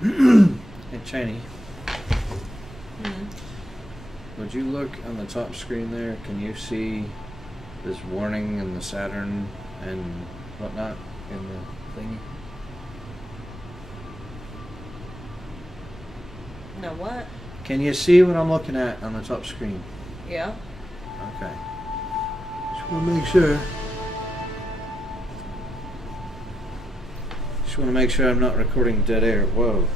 Hey, Cheney. Would you look on the top screen there? Can you see this warning and the Saturn and whatnot in the thingy? No, what? Can you see what I'm looking at on the top screen? Yeah. Okay. Just want to make sure. Just want to make sure I'm not recording dead air. Whoa.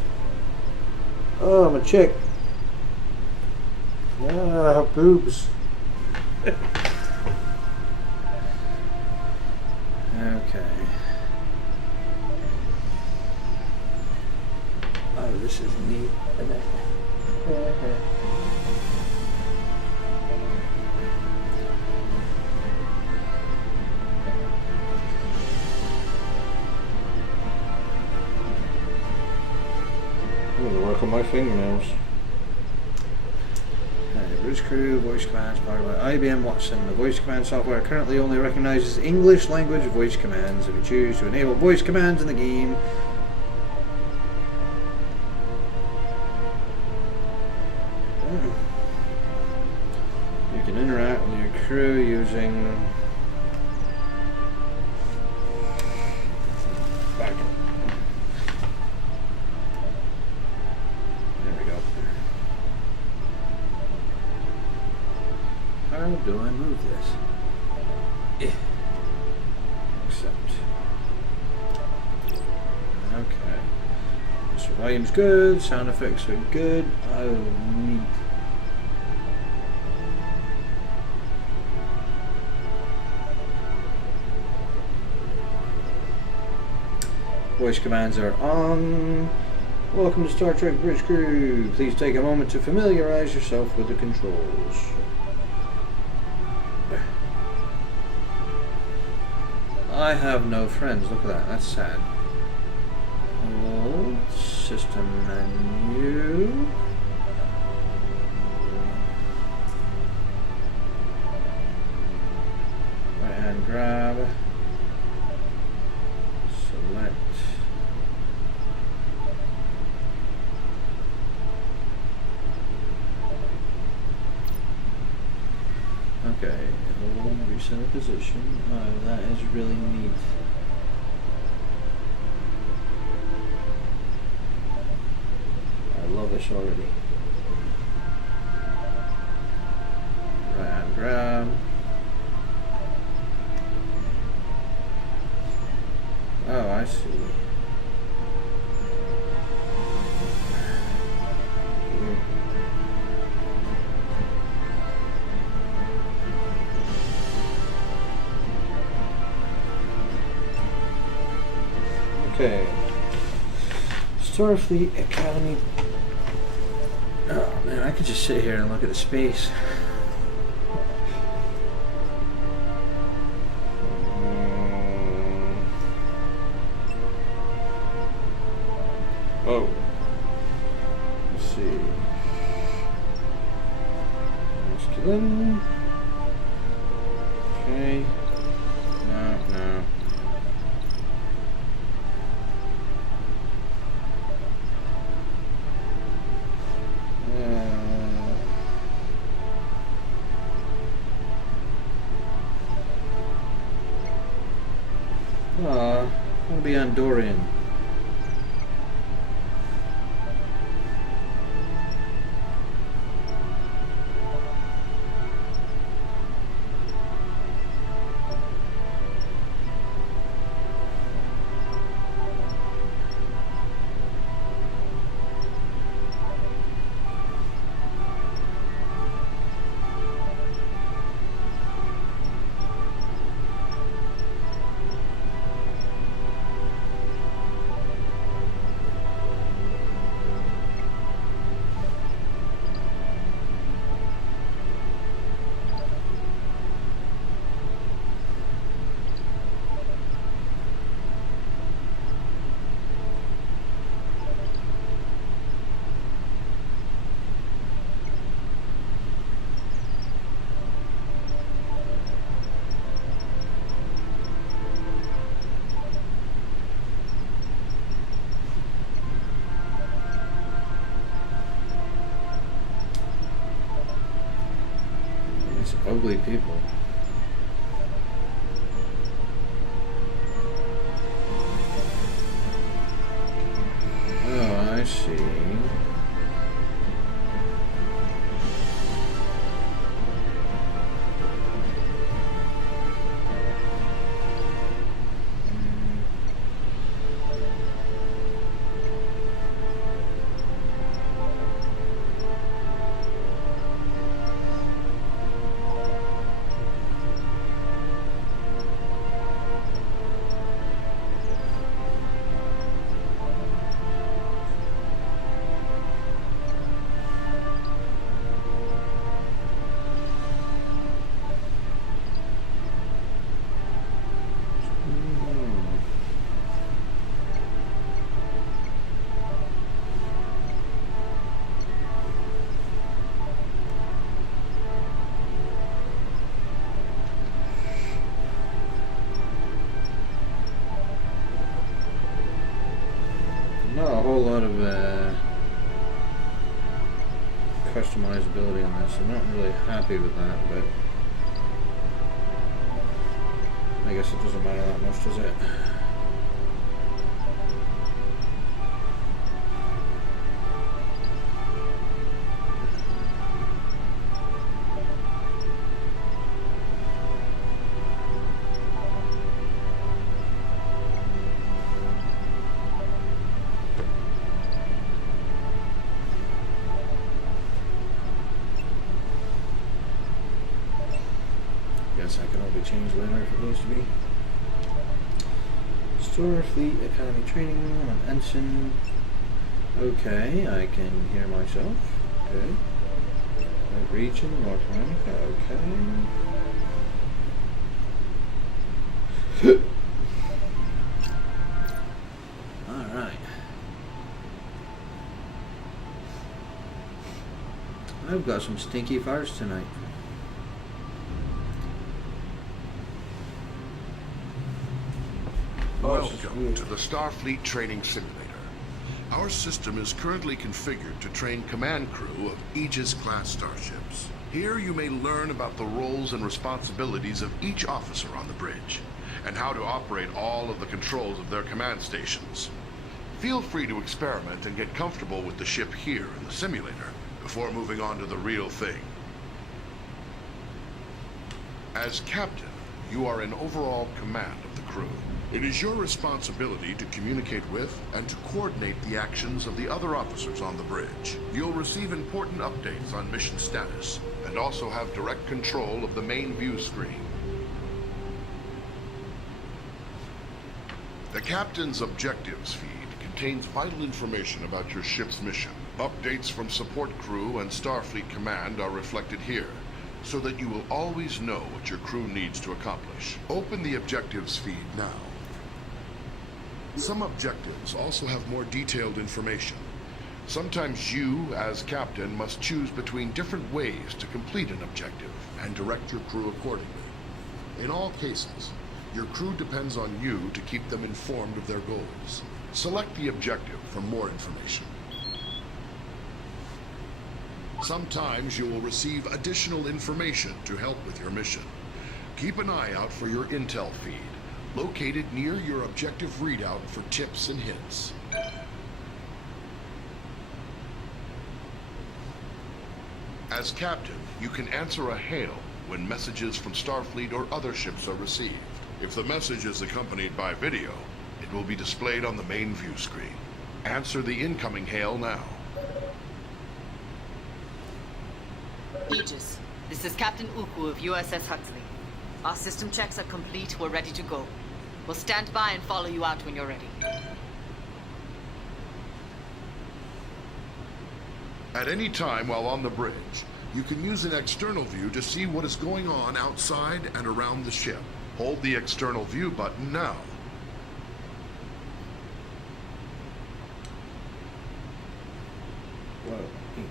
Oh, I'm a chick. Ah, boobs. Okay. Oh, this is neat. I'm gonna work on my fingernails. Bridge Crew, voice commands powered by IBM Watson. The voice command software currently only recognizes English language voice commands. If you choose to enable voice commands in the game, you can interact with your crew using how do I move this? Accept. Okay. So volume's good, sound effects are good. Oh, neat. Voice commands are on. Welcome to Star Trek Bridge Crew. Please take a moment to familiarize yourself with the controls. I have no friends. Look at that. That's sad. Hold. System menu. Right hand grab. Select. Okay. Hold. Reset a position. Oh, that is really neat. I love this already. Right hand grab. Oh, I see. Okay. Starfleet Academy. Oh man, I could just sit here and look at the space. Oh. Let's see. Masculine. Okay. No. I'll be Andorian. ugly people. Oh, I see. Not a whole lot of customizability on this. I'm not really happy with that, but I guess it doesn't matter that much, does it? Guess I can all be changed later if it needs to be. Starfleet Academy Training Room, an ensign. Okay, I can hear myself. Okay. Region, North America. Okay. Alright. I've got some stinky farts tonight. Welcome to the Starfleet Training Simulator. Our system is currently configured to train command crew of Aegis-class starships. Here you may learn about the roles and responsibilities of each officer on the bridge, and how to operate all of the controls of their command stations. Feel free to experiment and get comfortable with the ship here in the simulator before moving on to the real thing. As captain, you are in overall command of the crew. It is your responsibility to communicate with and to coordinate the actions of the other officers on the bridge. You'll receive important updates on mission status, and also have direct control of the main view screen. The captain's objectives feed contains vital information about your ship's mission. Updates from support crew and Starfleet Command are reflected here, so that you will always know what your crew needs to accomplish. Open the objectives feed now. Some objectives also have more detailed information. Sometimes you, as captain, must choose between different ways to complete an objective and direct your crew accordingly. In all cases, your crew depends on you to keep them informed of their goals. Select the objective for more information. Sometimes you will receive additional information to help with your mission. Keep an eye out for your intel feed, located near your objective readout for tips and hints. As captain, you can answer a hail when messages from Starfleet or other ships are received. If the message is accompanied by video, it will be displayed on the main view screen. Answer the incoming hail now. Aegis, this is Captain Uku of USS Huxley. Our system checks are complete. We're ready to go. We'll stand by and follow you out when you're ready. At any time while on the bridge, you can use an external view to see what is going on outside and around the ship. Hold the external view button now. Whoa, neat.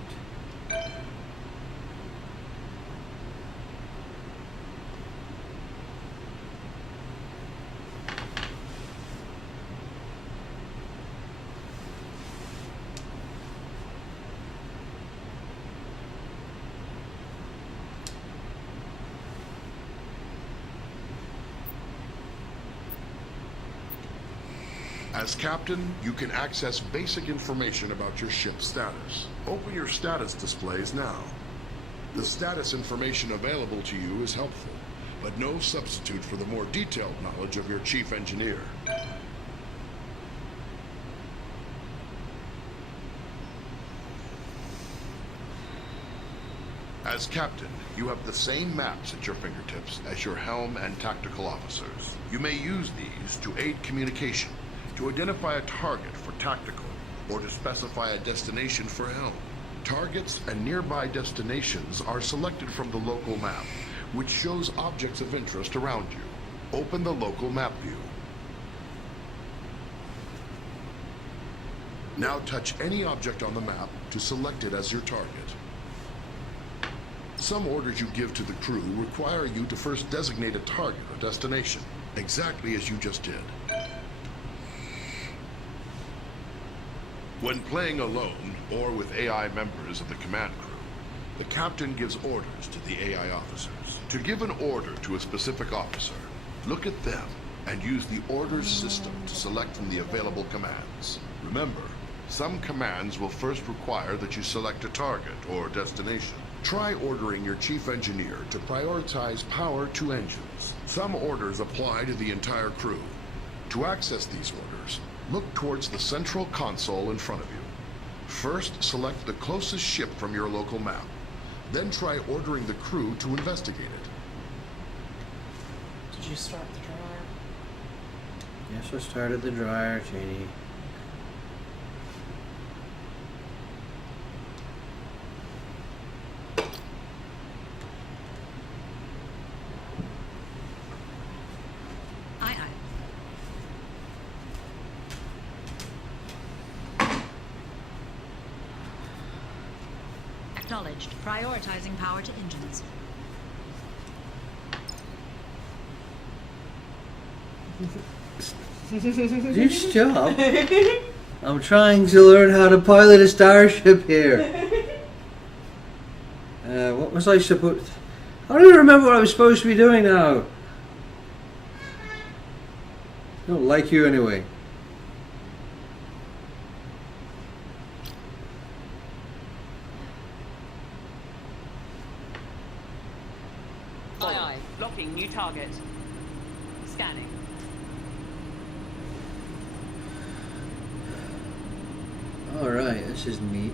As captain, you can access basic information about your ship's status. Open your status displays now. The status information available to you is helpful, but no substitute for the more detailed knowledge of your chief engineer. As captain, you have the same maps at your fingertips as your helm and tactical officers. You may use these to aid communication, to identify a target for tactical, or to specify a destination for helm. Targets and nearby destinations are selected from the local map, which shows objects of interest around you. Open the local map view. Now touch any object on the map to select it as your target. Some orders you give to the crew require you to first designate a target or destination, exactly as you just did. When playing alone or with AI members of the command crew, the captain gives orders to the AI officers. To give an order to a specific officer, look at them and use the orders system to select from the available commands. Remember, some commands will first require that you select a target or destination. Try ordering your chief engineer to prioritize power to engines. Some orders apply to the entire crew. To access these orders, look towards the central console in front of you. First, select the closest ship from your local map. Then try ordering the crew to investigate it. Did you start the dryer? Yes, I started the dryer, Cheney. Aye, aye. Acknowledged. Prioritizing power to engines. You stop. I'm trying to learn how to pilot a starship here. What was I supposed... I don't even remember what I was supposed to be doing now. I don't like you anyway. Aye, aye. Locking new target. Scanning. Alright, this is neat.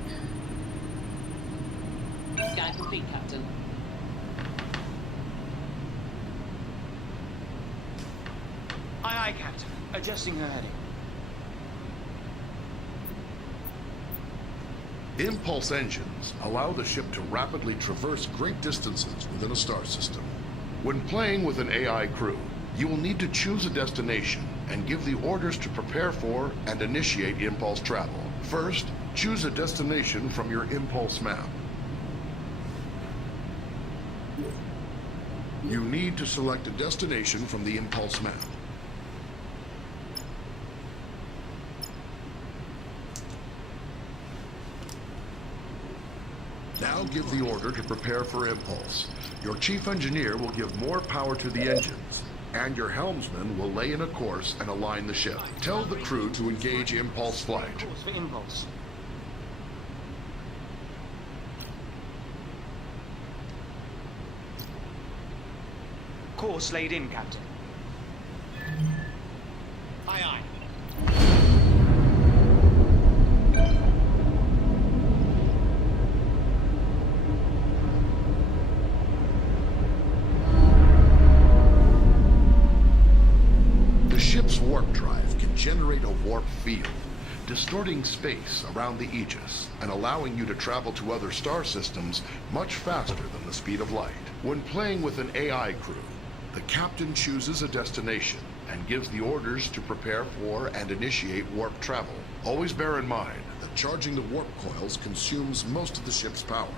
Scan complete, Captain. Aye, aye, Captain. Adjusting her heading. Impulse engines allow the ship to rapidly traverse great distances within a star system. When playing with an AI crew, you will need to choose a destination and give the orders to prepare for and initiate impulse travel. First, choose a destination from your impulse map. You need to select a destination from the impulse map. Now give the order to prepare for impulse. Your chief engineer will give more power to the engines, and your helmsman will lay in a course and align the ship. Tell the crew to engage impulse flight. Course for impulse. Course laid in, Captain. Aye, aye. The ship's warp drive can generate a warp field, distorting space around the Aegis and allowing you to travel to other star systems much faster than the speed of light. When playing with an AI crew, the captain chooses a destination and gives the orders to prepare for and initiate warp travel. Always bear in mind that charging the warp coils consumes most of the ship's power.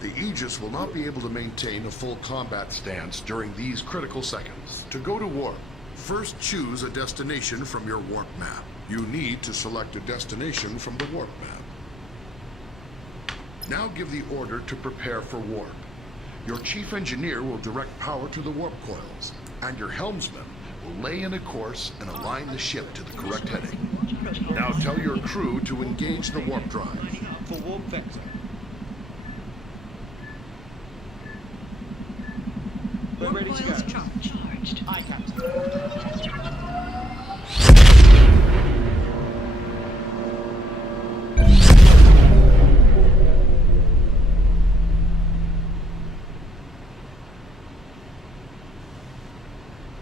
The Aegis will not be able to maintain a full combat stance during these critical seconds. To go to warp, first choose a destination from your warp map. You need to select a destination from the warp map. Now give the order to prepare for warp. Your chief engineer will direct power to the warp coils, and your helmsman will lay in a course and align the ship to the correct heading. Now tell your crew to engage the warp drive. Lining up for warp vector. We're Warp ready to go. coils charged. Aye, Captain.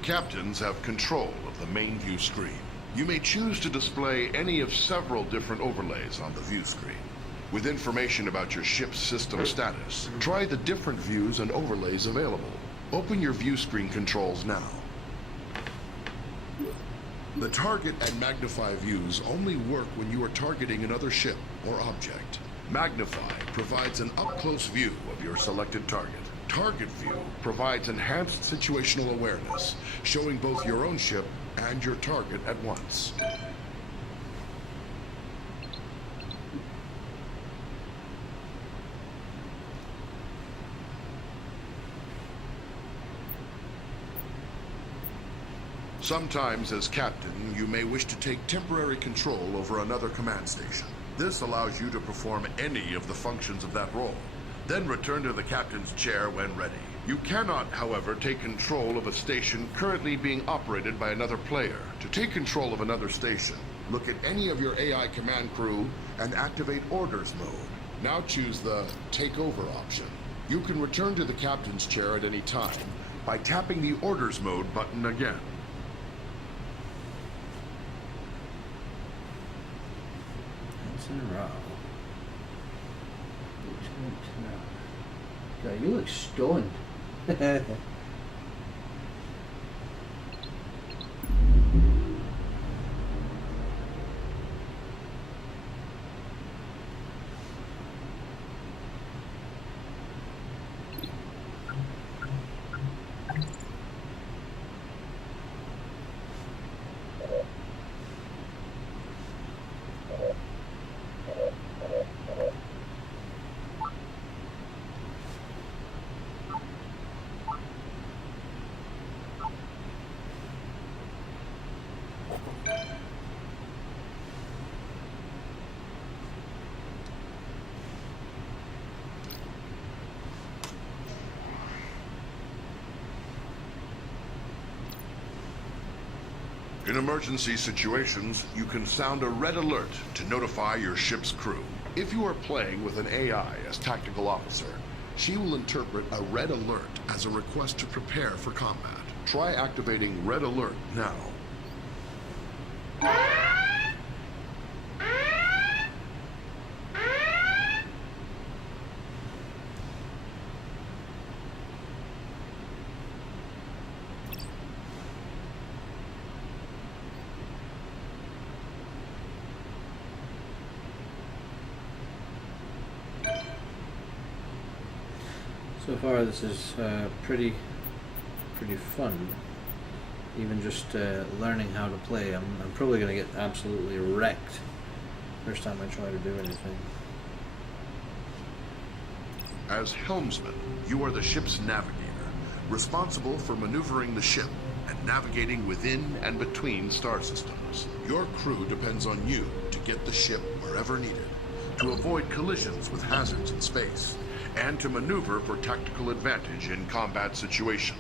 Captains have control of the main view screen. You may choose to display any of several different overlays on the view screen. With information about your ship's system status, try the different views and overlays available. Open your view screen controls now. The target and magnify views only work when you are targeting another ship or object. Magnify provides an up-close view of your selected target. Target view provides enhanced situational awareness, showing both your own ship and your target at once. Sometimes, as captain, you may wish to take temporary control over another command station. This allows you to perform any of the functions of that role. Then return to the captain's chair when ready. You cannot, however, take control of a station currently being operated by another player. To take control of another station, look at any of your AI command crew and activate orders mode. Now choose the Take Over option. You can return to the captain's chair at any time by tapping the orders mode button again. That's in a row. God, you look stoned. In emergency situations, you can sound a red alert to notify your ship's crew. If you are playing with an AI as tactical officer, she will interpret a red alert as a request to prepare for combat. Try activating red alert now. So far, this is pretty fun. Even just learning how to play, I'm probably going to get absolutely wrecked first time I try to do anything. As helmsman, you are the ship's navigator, responsible for maneuvering the ship and navigating within and between star systems. Your crew depends on you to get the ship wherever needed, to avoid collisions with hazards in space, and to maneuver for tactical advantage in combat situations.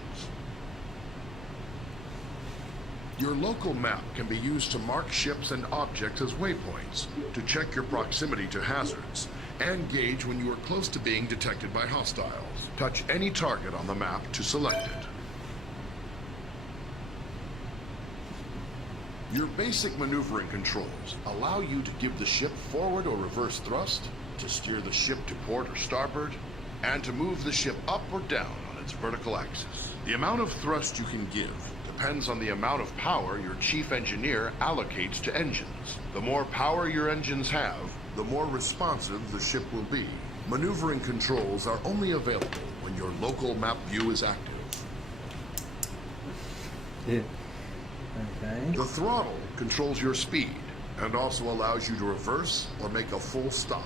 Your local map can be used to mark ships and objects as waypoints, to check your proximity to hazards, and gauge when you are close to being detected by hostiles. Touch any target on the map to select it. Your basic maneuvering controls allow you to give the ship forward or reverse thrust, to steer the ship to port or starboard, and to move the ship up or down on its vertical axis. The amount of thrust you can give depends on the amount of power your chief engineer allocates to engines. The more power your engines have, the more responsive the ship will be. Maneuvering controls are only available when your local map view is active. Yeah. Okay. The throttle controls your speed and also allows you to reverse or make a full stop.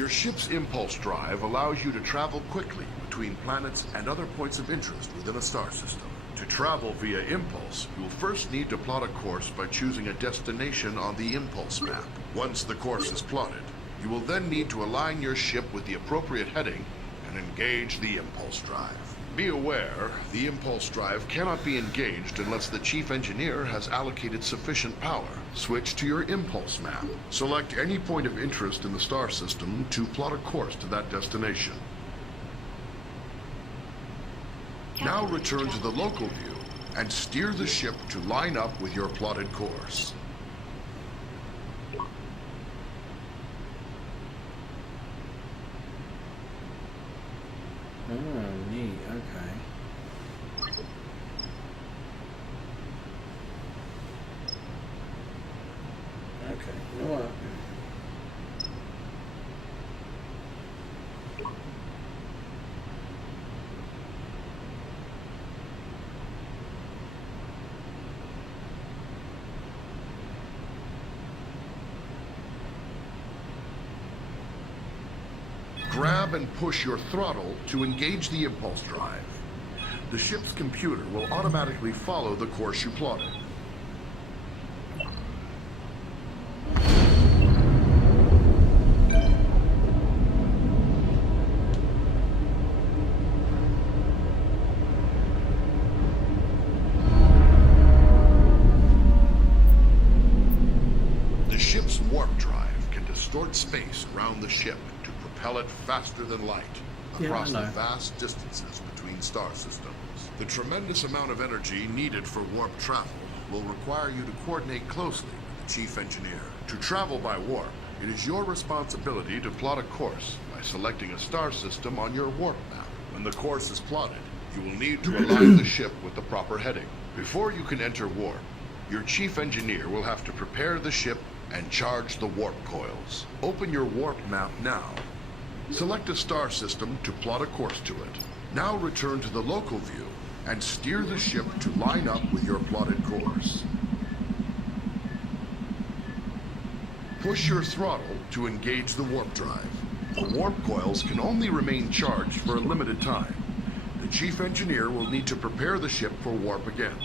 Your ship's impulse drive allows you to travel quickly between planets and other points of interest within a star system. To travel via impulse, you will first need to plot a course by choosing a destination on the impulse map. Once the course is plotted, you will then need to align your ship with the appropriate heading and engage the impulse drive. Be aware, the impulse drive cannot be engaged unless the chief engineer has allocated sufficient power. Switch to your impulse map. Select any point of interest in the star system to plot a course to that destination. Now return to the local view and steer the ship to line up with your plotted course. Oh, neat. Okay. Okay. You know what? Grab and push your throttle to engage the impulse drive. The ship's computer will automatically follow the course you plotted. The ship's warp drive can distort space around the ship to propel it faster than light across the vast distances between star systems. The tremendous amount of energy needed for warp travel will require you to coordinate closely with the chief engineer. To travel by warp, it is your responsibility to plot a course by selecting a star system on your warp map. When the course is plotted, you will need to align the ship with the proper heading. Before you can enter warp, your chief engineer will have to prepare the ship and charge the warp coils. Open your warp map now. Select a star system to plot a course to it. Now return to the local view and steer the ship to line up with your plotted course. Push your throttle to engage the warp drive. The warp coils can only remain charged for a limited time. The chief engineer will need to prepare the ship for warp again.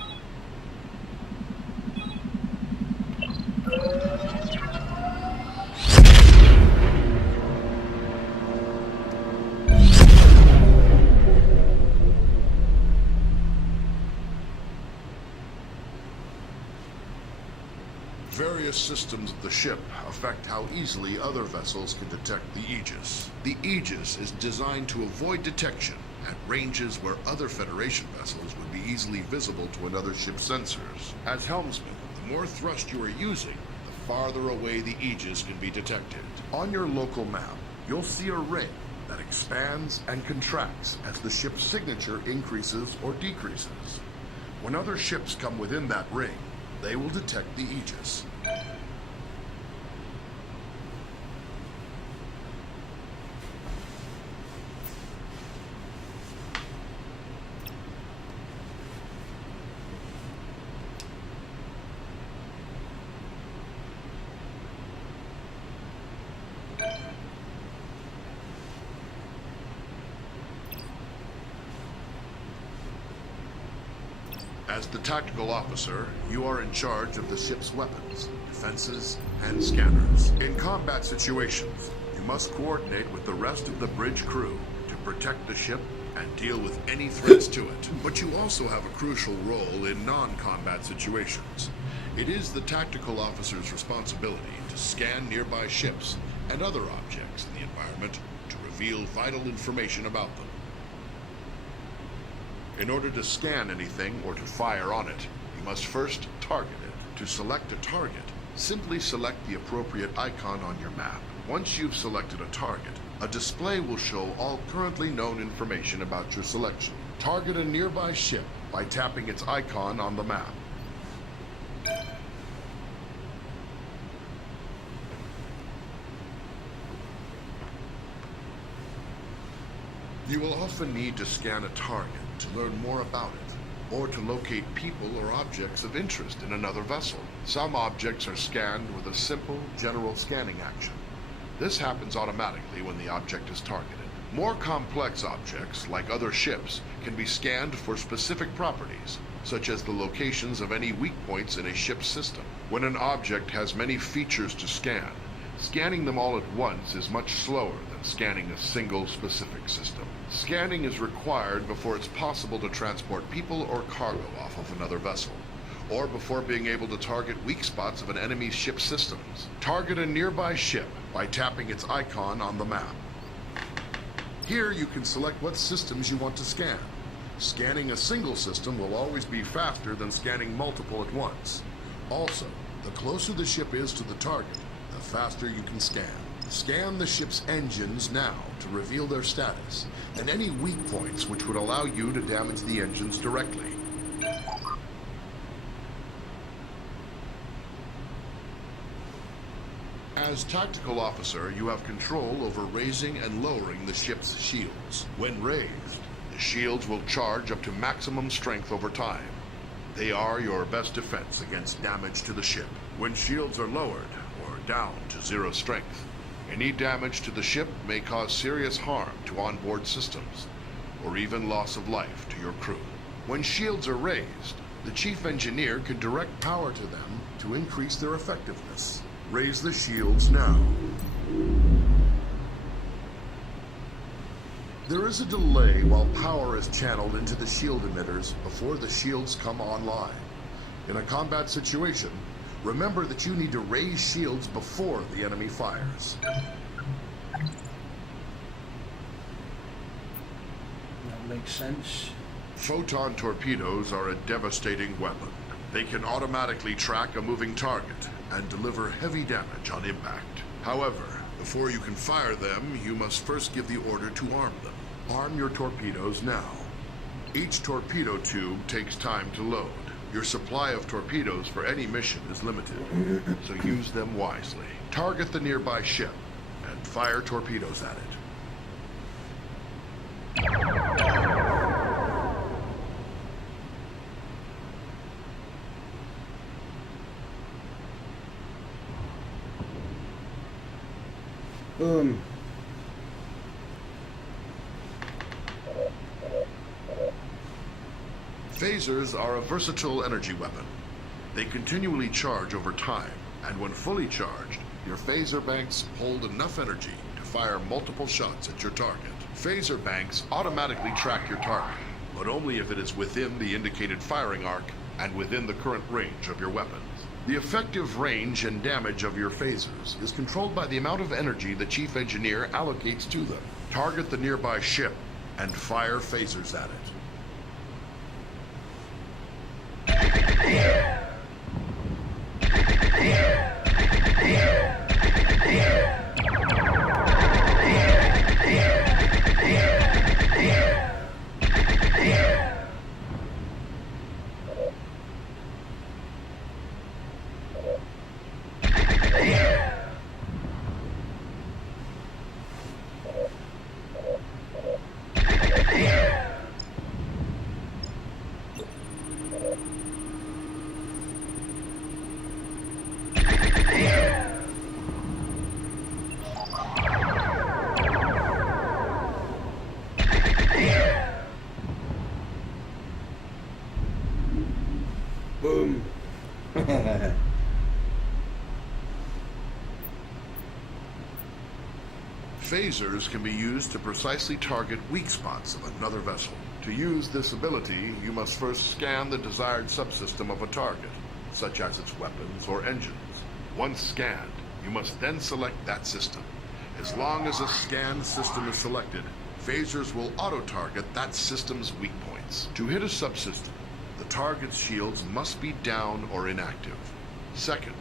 Various systems of the ship affect how easily other vessels can detect the Aegis. The Aegis is designed to avoid detection at ranges where other Federation vessels would be easily visible to another ship's sensors. As helmsman, the more thrust you are using, the farther away the Aegis can be detected. On your local map, you'll see a ring that expands and contracts as the ship's signature increases or decreases. When other ships come within that ring, they will detect the Aegis. As the tactical officer, you are in charge of the ship's weapons, defenses, and scanners. In combat situations, you must coordinate with the rest of the bridge crew to protect the ship and deal with any threats to it. But you also have a crucial role in non-combat situations. It is the tactical officer's responsibility to scan nearby ships and other objects in the environment to reveal vital information about them. In order to scan anything or to fire on it, you must first target it. To select a target, simply select the appropriate icon on your map. Once you've selected a target, a display will show all currently known information about your selection. Target a nearby ship by tapping its icon on the map. You will often need to scan a target to learn more about it, or to locate people or objects of interest in another vessel. Some objects are scanned with a simple, general scanning action, This happens automatically when the object is targeted. More complex objects, like other ships, can be scanned for specific properties, such as the locations of any weak points in a ship's system. When an object has many features to scan, scanning them all at once is much slower than scanning a single specific system. Scanning is required before it's possible to transport people or cargo off of another vessel, or before being able to target weak spots of an enemy's ship's systems. Target a nearby ship by tapping its icon on the map. Here you can select what systems you want to scan. Scanning a single system will always be faster than scanning multiple at once. Also, the closer the ship is to the target, the faster you can scan. Scan the ship's engines now to reveal their status, and any weak points which would allow you to damage the engines directly. As tactical officer, you have control over raising and lowering the ship's shields. When raised, the shields will charge up to maximum strength over time. They are your best defense against damage to the ship. When shields are lowered, or down to 0 strength, any damage to the ship may cause serious harm to onboard systems, or even loss of life to your crew. When shields are raised, the chief engineer can direct power to them to increase their effectiveness. Raise the shields now. There is a delay while power is channeled into the shield emitters before the shields come online. In a combat situation, remember that you need to raise shields before the enemy fires. That makes sense. Photon torpedoes are a devastating weapon. They can automatically track a moving target and deliver heavy damage on impact. However, before you can fire them, you must first give the order to arm them. Arm your torpedoes now. Each torpedo tube takes time to load. Your supply of torpedoes for any mission is limited, so use them wisely. Target the nearby ship and fire torpedoes at it. Boom. Phasers are a versatile energy weapon. They continually charge over time, and when fully charged, your phaser banks hold enough energy to fire multiple shots at your target. Phaser banks automatically track your target, but only if it is within the indicated firing arc and within the current range of your weapons. The effective range and damage of your phasers is controlled by the amount of energy the chief engineer allocates to them. Target the nearby ship and fire phasers at it. Boom. Phasers can be used to precisely target weak spots of another vessel. To use this ability, you must first scan the desired subsystem of a target, such as its weapons or engines. Once scanned, you must then select that system. As long as a scanned system is selected, phasers will auto-target that system's weak points. To hit a subsystem, the target's shields must be down or inactive. Second,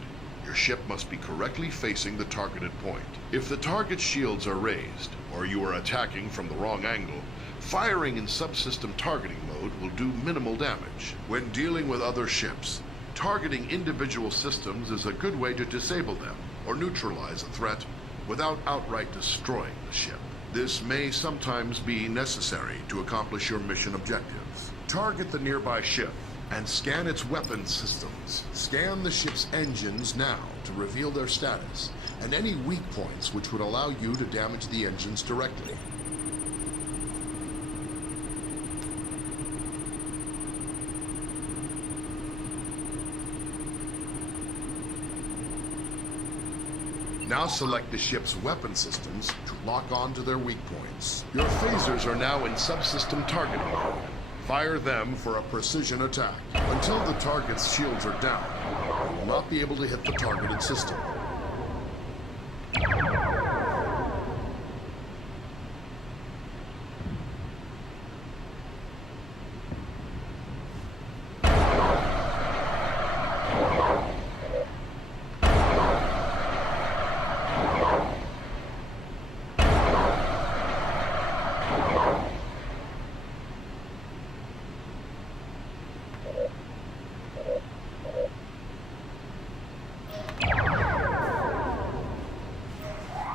your ship must be correctly facing the targeted point. If the target's shields are raised, or you are attacking from the wrong angle, firing in subsystem targeting mode will do minimal damage. When dealing with other ships, targeting individual systems is a good way to disable them or neutralize a threat without outright destroying the ship. This may sometimes be necessary to accomplish your mission objectives. Target the nearby ship and scan its weapon systems. Scan the ship's engines now to reveal their status, and any weak points which would allow you to damage the engines directly. Now select the ship's weapon systems to lock on to their weak points. Your phasers are now in subsystem targeting mode. Fire them for a precision attack. Until the target's shields are down, you will not be able to hit the targeted system.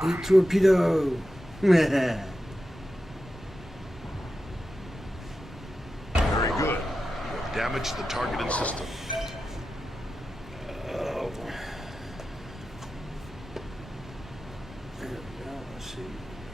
A torpedo! Very good. You have damaged the targeted system. Let's see.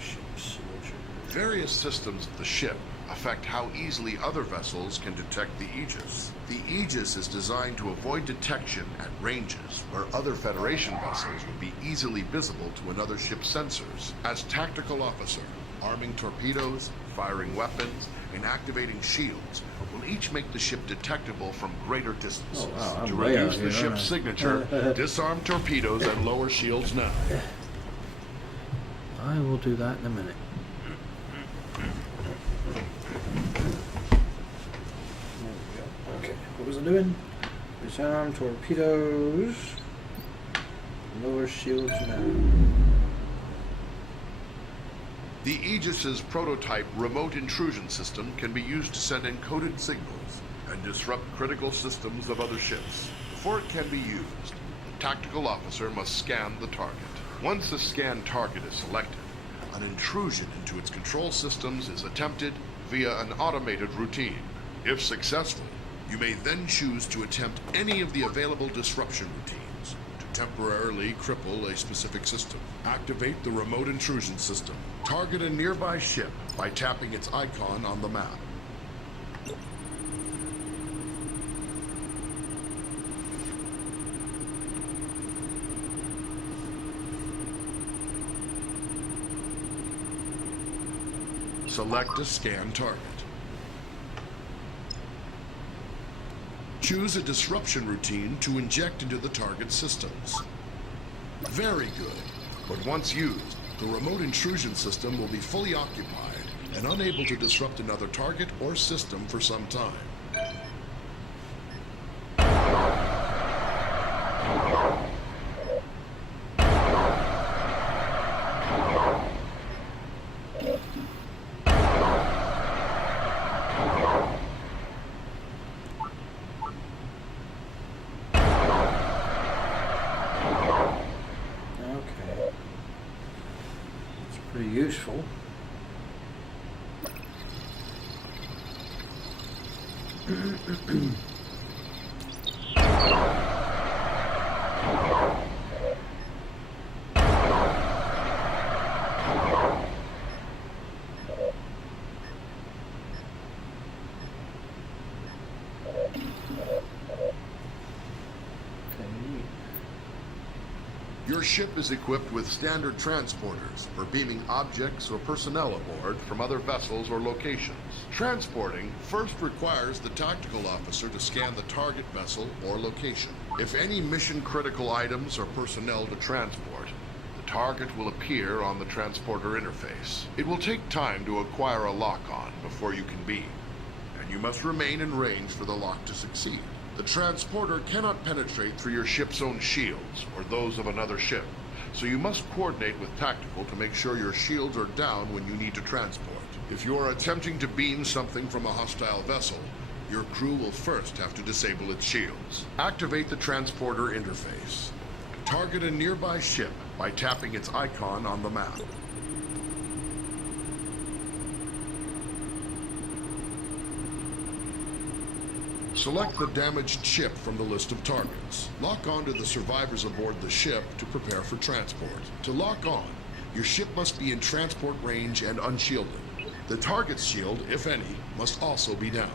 Ship signature. Various systems of the ship affect how easily other vessels can detect the Aegis. The Aegis is designed to avoid detection at ranges where other Federation vessels would be easily visible to another ship's sensors. As tactical officer, arming torpedoes, firing weapons, and activating shields will each make the ship detectable from greater distances. Oh, wow, I'm to way out reduce here, the ship's aren't I? signature, disarm torpedoes and lower shields now. I will do that in a minute. There we go. Okay, what was I doing? Disarm torpedoes. Lower shields now. The Aegis's prototype remote intrusion system can be used to send encoded signals and disrupt critical systems of other ships. Before it can be used, the tactical officer must scan the target. Once a scanned target is selected, an intrusion into its control systems is attempted via an automated routine. If successful, you may then choose to attempt any of the available disruption routines to temporarily cripple a specific system. Activate the remote intrusion system. Target a nearby ship by tapping its icon on the map. Select a scan target. Choose a disruption routine to inject into the target systems. Very good. But once used, the remote intrusion system will be fully occupied and unable to disrupt another target or system for some time. Okay. It's pretty useful. Your ship is equipped with standard transporters for beaming objects or personnel aboard from other vessels or locations. Transporting first requires the tactical officer to scan the target vessel or location. If any mission-critical items or personnel to transport, the target will appear on the transporter interface. It will take time to acquire a lock-on before you can beam, and you must remain in range for the lock to succeed. The transporter cannot penetrate through your ship's own shields or those of another ship, so you must coordinate with tactical to make sure your shields are down when you need to transport. If you are attempting to beam something from a hostile vessel, your crew will first have to disable its shields. Activate the transporter interface. Target a nearby ship by tapping its icon on the map. Select the damaged ship from the list of targets. Lock on to the survivors aboard the ship to prepare for transport. To lock on, your ship must be in transport range and unshielded. The target's shield, if any, must also be down.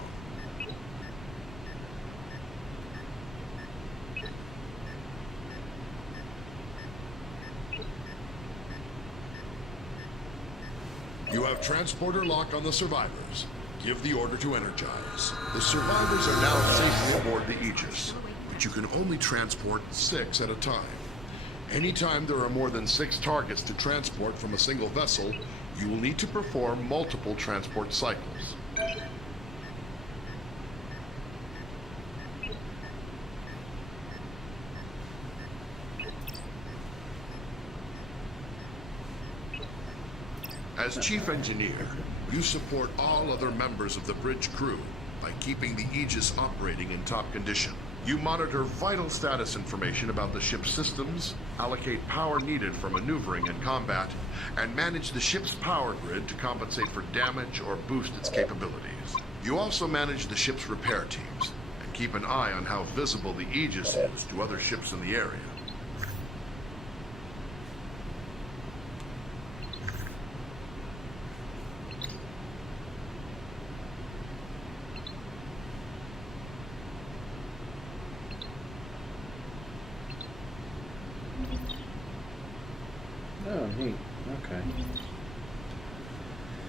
You have transporter lock on the survivors. Give the order to energize. The survivors are now safely aboard the Aegis, but you can only transport 6 at a time. Anytime there are more than 6 targets to transport from a single vessel, you will need to perform multiple transport cycles. As Chief Engineer, you support all other members of the bridge crew by keeping the Aegis operating in top condition. You monitor vital status information about the ship's systems, allocate power needed for maneuvering and combat, and manage the ship's power grid to compensate for damage or boost its capabilities. You also manage the ship's repair teams and keep an eye on how visible the Aegis is to other ships in the area. Oh, neat. Okay.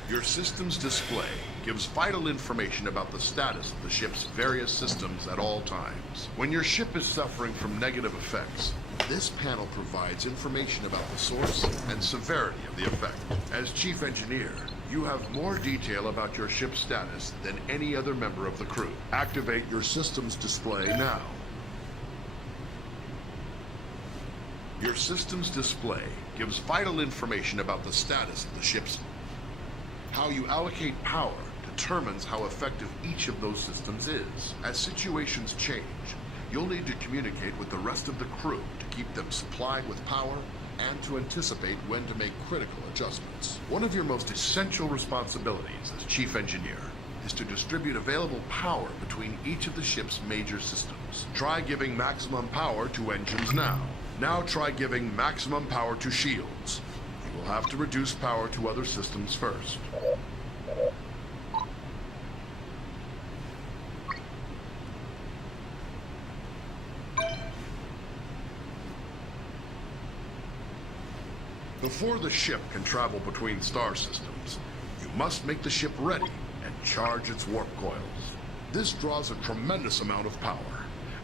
Your system's display gives vital information about the status of the ship's various systems at all times. When your ship is suffering from negative effects, this panel provides information about the source and severity of the effect. As Chief Engineer, you have more detail about your ship's status than any other member of the crew. Activate your system's display now. Your system's display gives vital information about the status of the ship's. How you allocate power determines how effective each of those systems is. As situations change, you'll need to communicate with the rest of the crew to keep them supplied with power and to anticipate when to make critical adjustments. One of your most essential responsibilities as Chief Engineer is to distribute available power between each of the ship's major systems. Try giving maximum power to engines now. Now try giving maximum power to shields. You will have to reduce power to other systems first. Before the ship can travel between star systems, you must make the ship ready and charge its warp coils. This draws a tremendous amount of power,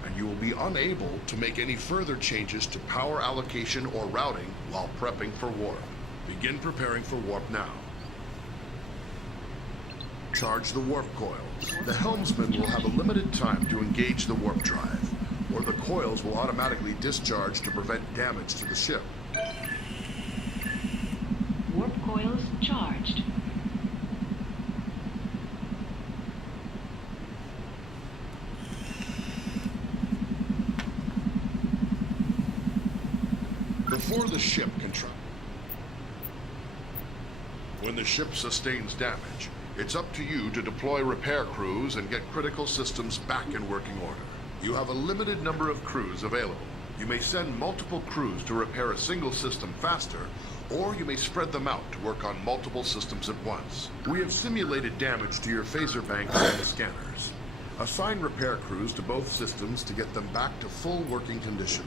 and you will be unable to make any further changes to power allocation or routing while prepping for warp. Begin preparing for warp now. Charge the warp coils. The helmsman will have a limited time to engage the warp drive, or the coils will automatically discharge to prevent damage to the ship. Warp coils charged. Before the ship can travel. When the ship sustains damage, it's up to you to deploy repair crews and get critical systems back in working order. You have a limited number of crews available. You may send multiple crews to repair a single system faster, or you may spread them out to work on multiple systems at once. We have simulated damage to your phaser banks and the scanners. Assign repair crews to both systems to get them back to full working condition.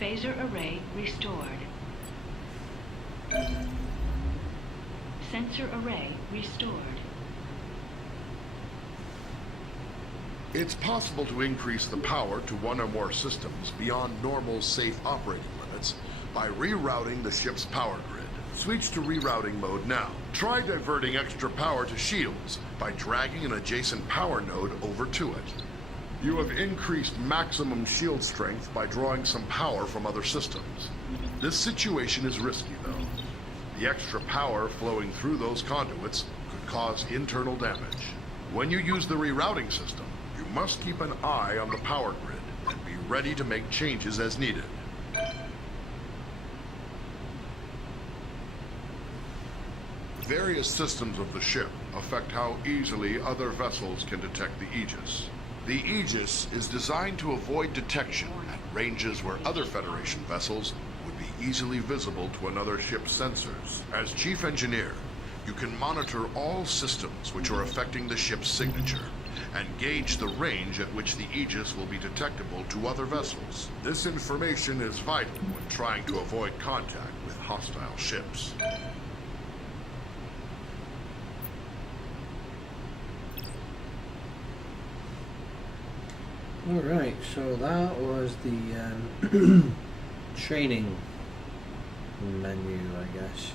Phaser array restored. Sensor array restored. It's possible to increase the power to one or more systems beyond normal safe operating limits by rerouting the ship's power grid. Switch to rerouting mode now. Try diverting extra power to shields by dragging an adjacent power node over to it. You have increased maximum shield strength by drawing some power from other systems. This situation is risky, though. The extra power flowing through those conduits could cause internal damage. When you use the rerouting system, you must keep an eye on the power grid and be ready to make changes as needed. Various systems of the ship affect how easily other vessels can detect the Aegis. The Aegis is designed to avoid detection at ranges where other Federation vessels would be easily visible to another ship's sensors. As Chief Engineer, you can monitor all systems which are affecting the ship's signature and gauge the range at which the Aegis will be detectable to other vessels. This information is vital when trying to avoid contact with hostile ships. Alright, so that was the training menu, I guess.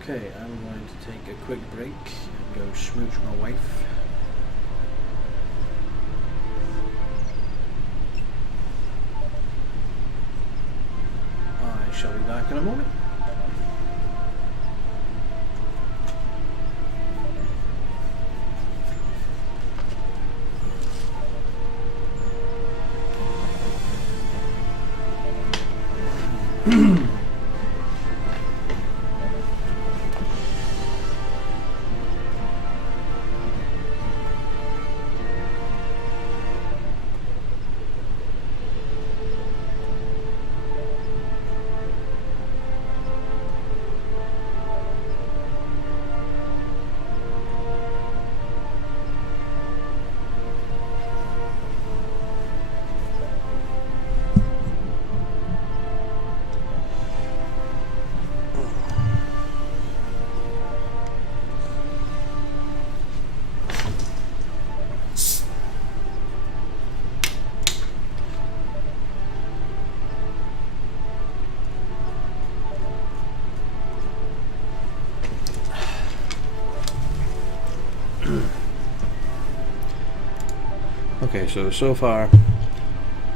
Okay, I'm going to take a quick break and go smooch my wife. I shall be back in a moment. Okay, so far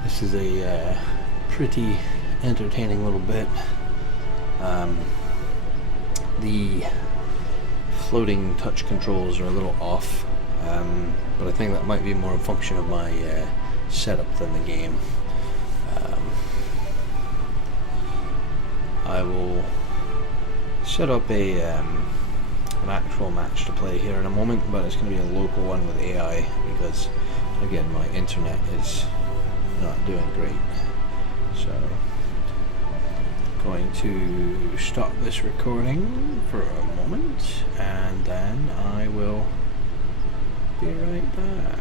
this is a pretty entertaining little bit. The floating touch controls are a little off, but I think that might be more a function of my setup than the game. I will set up an actual match to play here in a moment, but it's going to be a local one with AI because, again, my internet is not doing great. So, going to stop this recording for a moment, and then I will be right back.